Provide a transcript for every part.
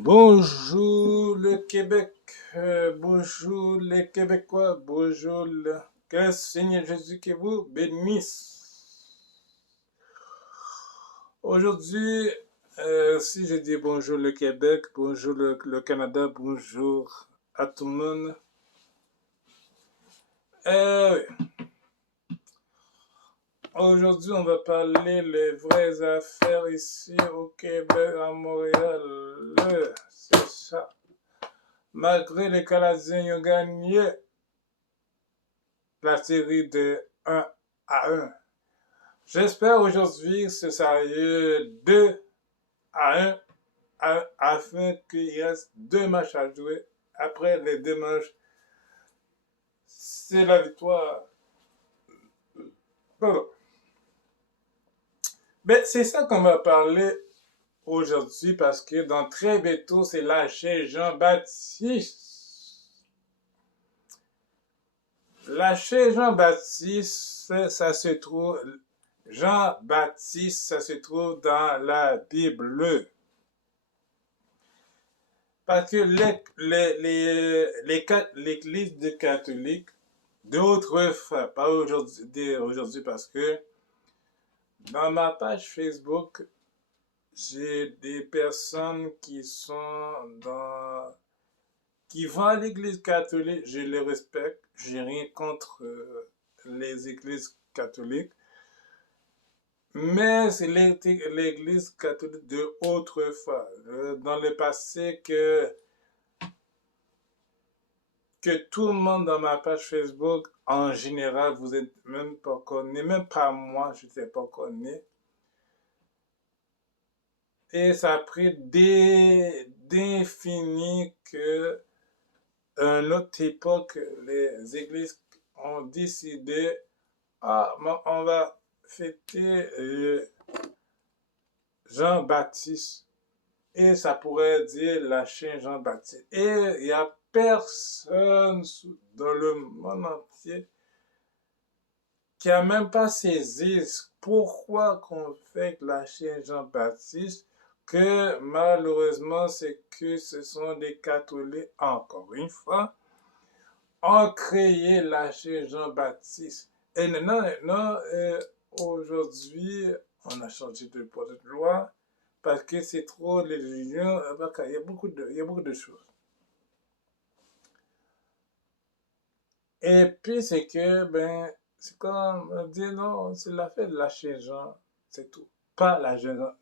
Bonjour le Québec, bonjour les Québécois, bonjour que le Seigneur Jésus qui vous bénisse. Aujourd'hui, si je dis bonjour le Québec, bonjour le Canada, bonjour à tout le monde. Oui. Aujourd'hui, on va parler les vraies affaires ici au Québec, à Montréal. C'est ça. Malgré les Canadiens ont gagné la série de 1-1. J'espère aujourd'hui que ce sérieux 2-1 afin qu'il reste 2 matchs à jouer. Après les 2 matchs, c'est la victoire. Pardon. Mais c'est ça qu'on va parler aujourd'hui parce que dans très bientôt, c'est lâché Jean-Baptiste. Lâché Jean-Baptiste, ça se trouve. Jean-Baptiste, ça se trouve dans la Bible. Parce que l'Église des catholiques, d'autres fois, pas aujourd'hui parce que dans ma page Facebook, j'ai des personnes qui vont à l'Église catholique, je les respecte, j'ai rien contre les églises catholiques, mais c'est l'Église catholique de autrefois, dans le passé que tout le monde dans ma page Facebook, en général, vous êtes même pas connu, même pas moi, je n'étais pas connu. Et ça a pris d'infini que une autre époque, les églises ont décidé, on va fêter Jean-Baptiste. Et ça pourrait dire lâcher Jean-Baptiste. Et il n'y a personne dans le monde entier qui a même pas saisi pourquoi qu'on fait lâcher Jean-Baptiste, que malheureusement c'est que ce sont des catholiques, encore une fois, ont créé lâcher Jean-Baptiste. Et maintenant, aujourd'hui, on a changé de projet de loi parce que c'est trop les religions, il y a beaucoup de choses. Et puis c'est que, c'est comme dire non, c'est la fête de lâcher Jean, c'est tout. Pas lâcher Jean.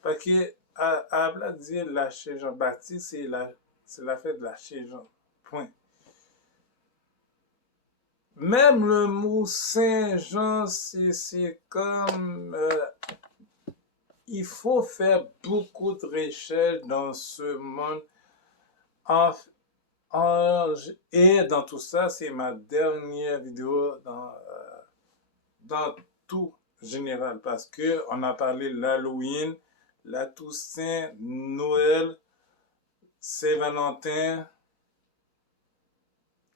Parce que, à la dire lâcher Jean-Baptiste, c'est la fête de lâcher Jean. Point. Même le mot Saint-Jean, c'est comme il faut faire beaucoup de recherches dans ce monde. Et dans tout ça, c'est ma dernière vidéo dans tout général parce que on a parlé de l'Halloween, la Toussaint, Noël, Saint-Valentin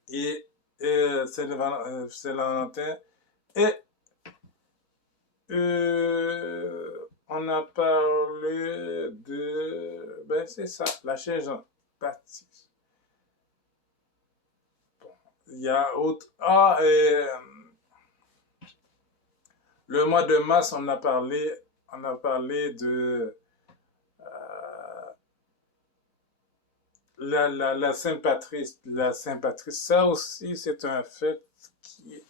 et Saint-Valentin et on a parlé c'est ça, la Saint-Jean-Baptiste. Bon, il y a autre. Le mois de mars, on a parlé de la Saint-Patrice. La Saint-Patrice, ça aussi, c'est un fait qui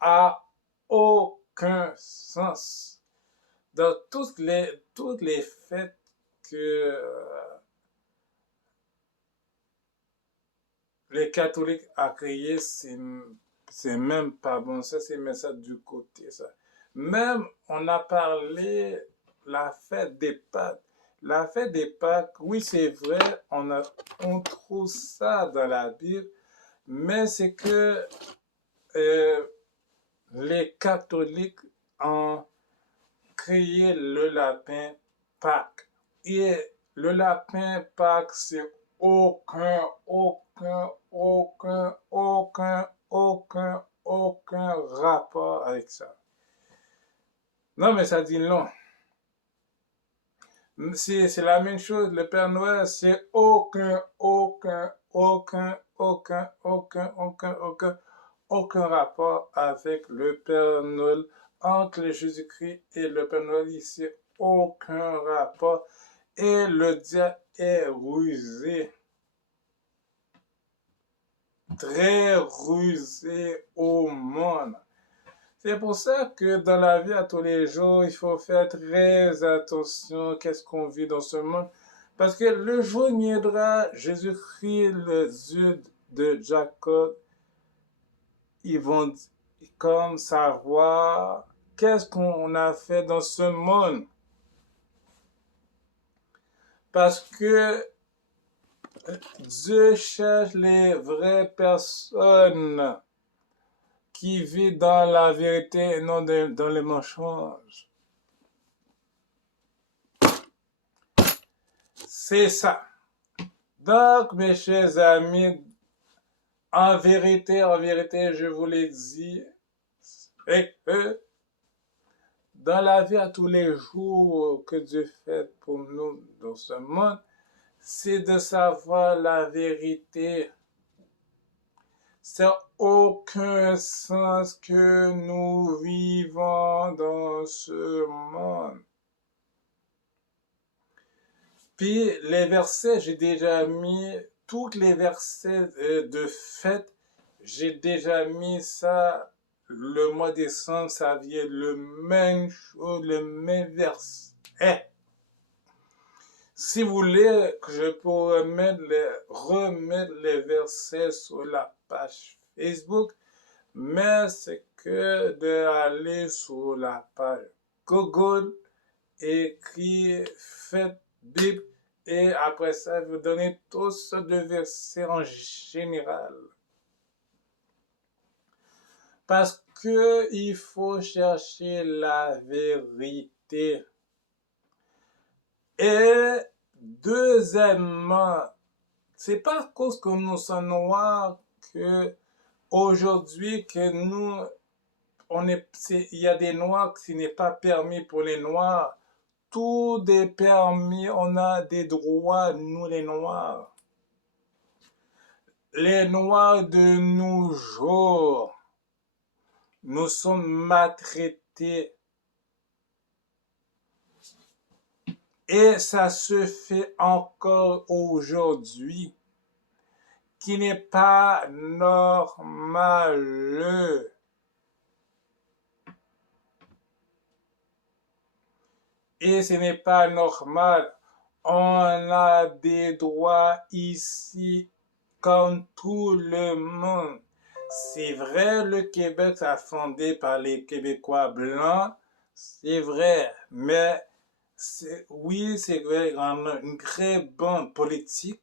a aucun sens. Dans toutes les fêtes que les catholiques ont créées, c'est même pas bon. Ça, c'est mis ça du côté, ça. Même, on a parlé la fête des Pâques. La fête des Pâques, oui, c'est vrai, on trouve ça dans la Bible, mais c'est que les catholiques ont créé le lapin Pâques. Et le lapin Pâques, c'est aucun rapport avec ça. Non, mais ça dit non. C'est la même chose. Le Père Noël, c'est aucun rapport avec le Père Noël. Entre Jésus-Christ et le Père Noël, ici, aucun rapport. Et le diable est rusé, très rusé au monde. C'est pour ça que dans la vie à tous les jours, il faut faire très attention qu'est-ce qu'on vit dans ce monde. Parce que le jour viendra, Jésus-Christ, le Dieu de Jacob, ils vont comme savoir qu'est-ce qu'on a fait dans ce monde. Parce que Dieu cherche les vraies personnes qui vivent dans la vérité et non dans les mensonges. C'est ça. Donc, mes chers amis, en vérité, je vous l'ai dit, et que dans la vie à tous les jours que Dieu fait pour nous dans ce monde, c'est de savoir la vérité. Ça n'a aucun sens que nous vivons dans ce monde. Puis les versets, j'ai déjà mis, tous les versets de fête, j'ai déjà mis ça, le mois de décembre, ça vient le même chose, le même verset. Si vous voulez que je pourrais remettre les versets sur la page Facebook, mais c'est que d'aller sur la page Google, écrit Fête Bible, et après ça, je vous donner tous de versets en général. Parce que il faut chercher la vérité. Et deuxièmement, c'est pas à cause que nous sommes noirs que aujourd'hui que nous il y a des noirs qui n'est pas permis pour les noirs. Tout est permis, on a des droits, nous les noirs. Les noirs de nos jours, nous sommes maltraités. Et ça se fait encore aujourd'hui, qui n'est pas normal. Et ce n'est pas normal. On a des droits ici comme tout le monde. C'est vrai, le Québec est fondé par les Québécois blancs, c'est vrai, mais oui, c'est vrai, on a une très bonne politique.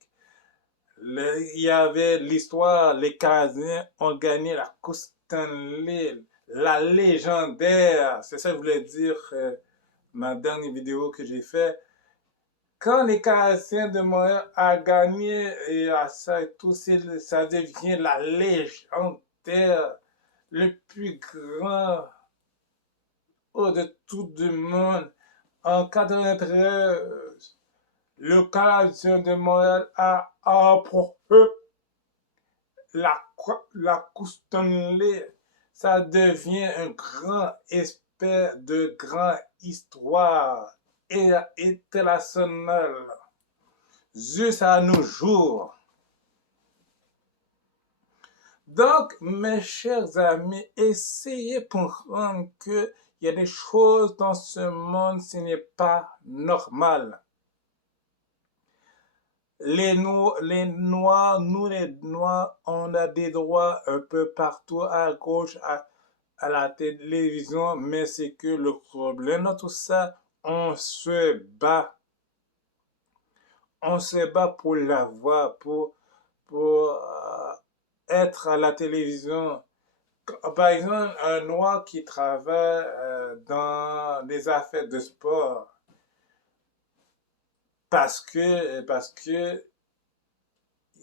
Il y avait l'histoire, les Canadiens ont gagné la Coupe Stanley, la légendaire, c'est ça que je voulais dire, ma dernière vidéo que j'ai fait. Quand les Canadiens de Montréal a gagné et à ça et tout, ça devient la légendaire, le plus grand de tout le monde. En 93, le Canadien de Montréal a emporté la Coupe Stanley. Ça devient un grand espèce de grande histoire internationale. Jusqu'à nos jours. Donc, mes chers amis, essayez de comprendre qu'il y a des choses dans ce monde, ce n'est pas normal. Les Noirs, nous les Noirs, on a des droits un peu partout, à gauche, à la télévision, mais c'est que le problème dans tout ça, on se bat. On se bat pour l'avoir, pour être à la télévision. Par exemple, un noir qui travaille dans des affaires de sport, parce que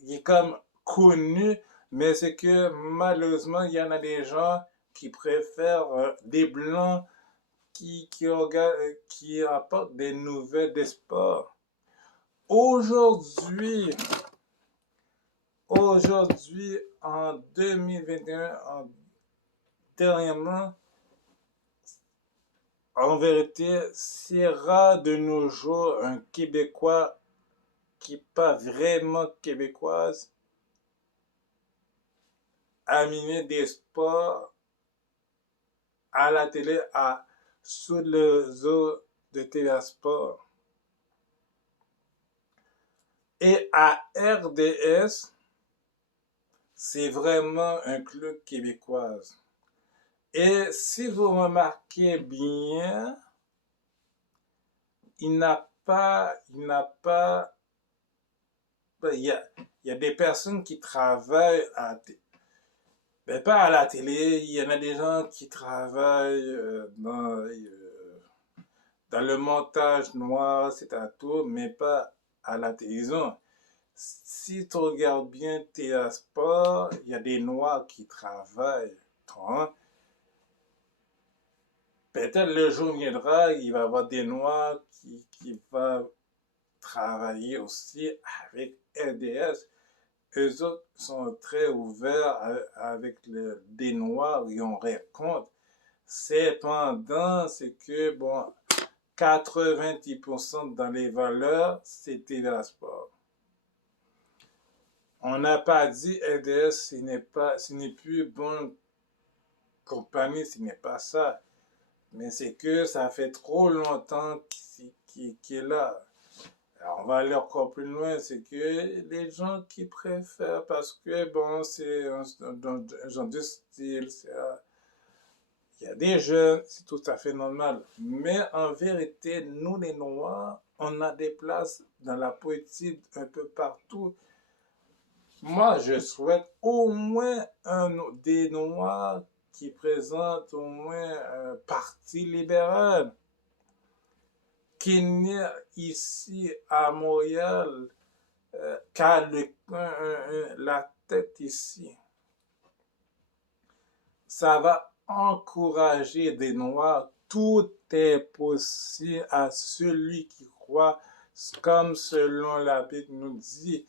il est comme connu, mais c'est que malheureusement, il y en a des gens qui préfèrent des blancs qui apporte des nouvelles d'espoir. Aujourd'hui, en 2021, dernièrement, en vérité, c'est rare de nos jours un Québécois qui n'est pas vraiment québécoise animé des sports à la télé, sous le réseau de TVA Sport. Et à RDS, c'est vraiment un club québécois. Et si vous remarquez bien, il y a des personnes qui travaillent pas à la télé, il y en a des gens qui travaillent dans le montage noir, c'est à tout, mais pas à la télévision. Si tu regardes bien tes sports, il y a des noirs qui travaillent. Hein? Peut-être le jour viendra, il va y avoir des noirs qui vont travailler aussi avec RDS. Eux autres sont très ouverts avec des noirs, ils ont rien contre. Cependant, c'est que, bon, 90% dans les valeurs, c'est TVA Sport. On n'a pas dit RDS, ce n'est plus bonne compagnie, ce n'est pas ça. Mais c'est que ça fait trop longtemps qu'il est là. Alors, on va aller encore plus loin, c'est que les gens qui préfèrent, parce que, bon, c'est un genre de style, il y a des jeunes, c'est tout à fait normal. Mais en vérité, nous les Noirs, on a des places dans la politique un peu partout. Moi, je souhaite au moins des Noirs qui présentent au moins un parti libéral qui n'est ici à Montréal qu'à la tête ici. Ça va encourager des Noirs. Tout est possible à celui qui croit, comme selon la Bible nous dit.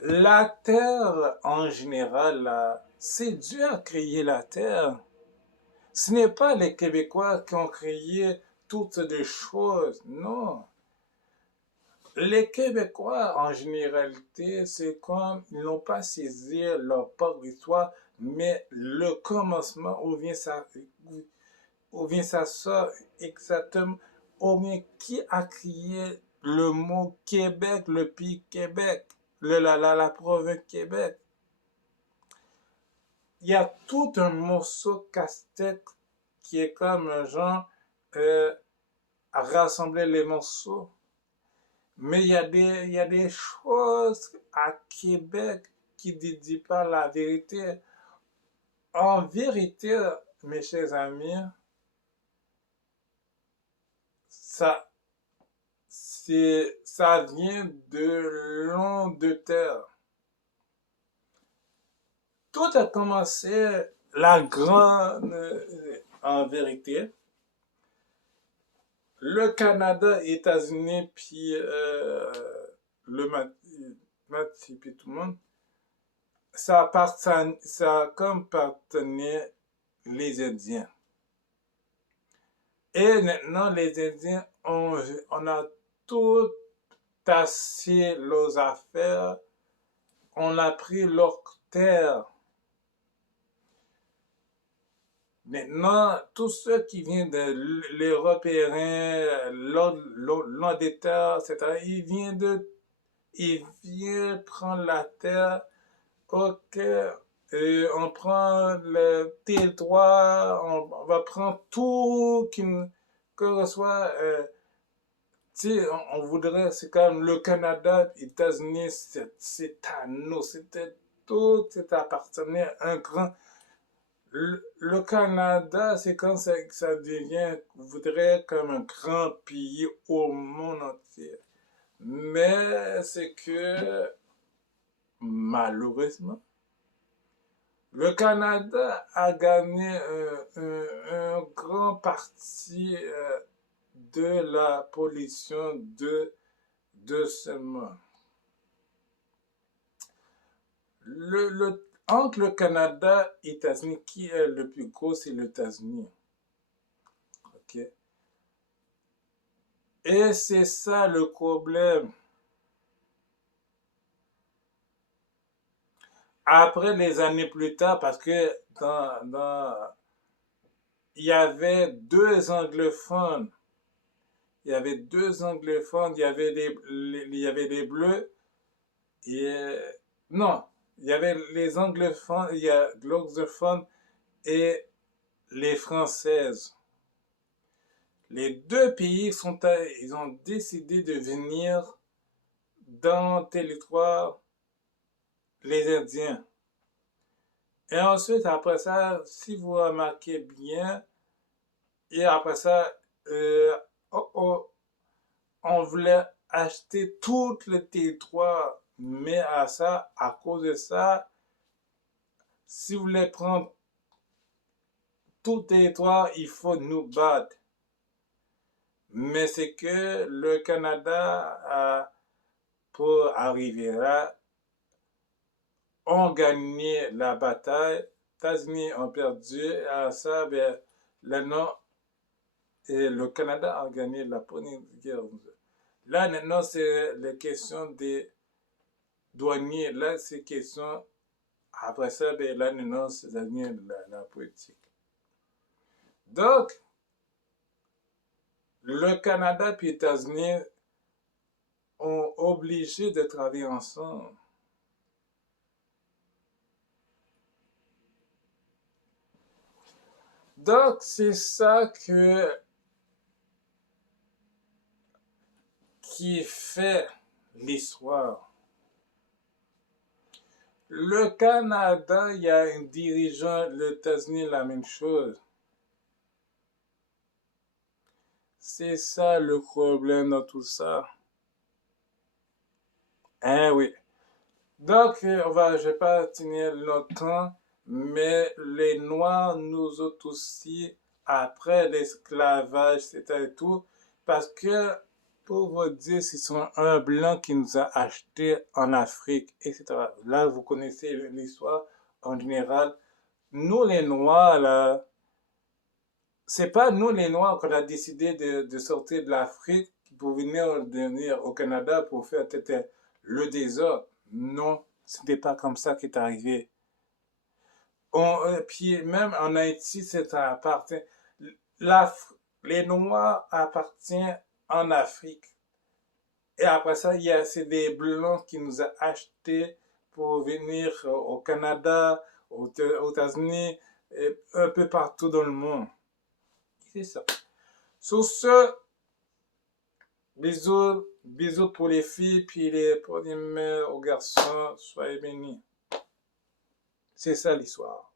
La terre, en général, c'est Dieu qui a créé la terre. Ce n'est pas les Québécois qui ont créé toutes les choses, non. Les Québécois, en généralité, c'est comme ils n'ont pas saisi leur propre histoire, mais le commencement, où vient ça sort exactement, ou bien qui a créé le mot Québec, le pays Québec, la province Québec. Il y a tout un morceau casse-tête qui est comme un genre à rassembler les morceaux. Mais il y a des choses à Québec qui ne disent pas la vérité. En vérité, mes chers amis, ça vient de l'Angleterre. Tout a commencé, la grande, en vérité, le Canada, États-Unis, puis le Mathieu, puis tout le monde, ça a comme partenait les Indiens. Et maintenant, les Indiens, on a tout tassé leurs affaires, on a pris leur terre. Maintenant, tous ceux qui viennent de l'Européen, l'Angleterre, etc., ils viennent prendre la terre. Ok, on prend le territoire, on va prendre tout que reçoit. Tu sais, on voudrait, c'est comme le Canada, les États-Unis, c'est à nous, tout, c'est appartenait à un grand. Le Canada, c'est comme ça que ça devient, voudrait comme un grand pays au monde entier. Mais c'est que, malheureusement, Le Canada a gagné un grand parti de la pollution de ce monde. Entre le Canada et les États-Unis, qui est le plus gros, c'est les États-Unis. Okay? Et c'est ça le problème. Après, les années plus tard, parce que il y avait deux anglophones. Il y avait deux anglophones, il y avait les bleus, et non, il y avait les anglophones, il y a l'anglophone et les françaises. Les deux pays ils ont décidé de venir dans le territoire les Indiens. Et ensuite, après ça, si vous remarquez bien, et après ça, euh, on voulait acheter tout le territoire, mais à cause de ça, si vous voulez prendre tout le territoire, il faut nous battre. Mais c'est que le Canada, pour arriver là, ont gagné la bataille. Les États-Unis ont perdu. À ça, ben, et le Canada a gagné la première guerre. Là, maintenant, c'est la question des douaniers. Là, c'est question. Après ça, ben, là, maintenant, c'est la politique. Donc, le Canada et les États-Unis ont obligé de travailler ensemble. Donc, c'est ça qui fait l'histoire. Le Canada, il y a un dirigeant, les États-Unis, la même chose. C'est ça le problème dans tout ça. Hein, oui. Donc, je vais pas tenir longtemps, mais les Noirs nous ont aussi, après l'esclavage, c'était tout, parce que, pour vous dire, c'est un blanc qui nous a achetés en Afrique, etc. Là, vous connaissez l'histoire en général. Nous, les Noirs, là, c'est pas nous, les Noirs, qu'on a décidé de sortir de l'Afrique pour venir au Canada pour faire peut-être le désordre. Non, ce n'était pas comme ça qui est arrivé. Puis même en Haïti, c'est appartient. Les Noirs appartiennent en Afrique. Et après ça, c'est des Blancs qui nous ont achetés pour venir au Canada, aux États-Unis, et un peu partout dans le monde. C'est ça. Sur ce, bisous, bisous pour les filles, puis pour les mères aux garçons, soyez bénis. C'est ça l'histoire.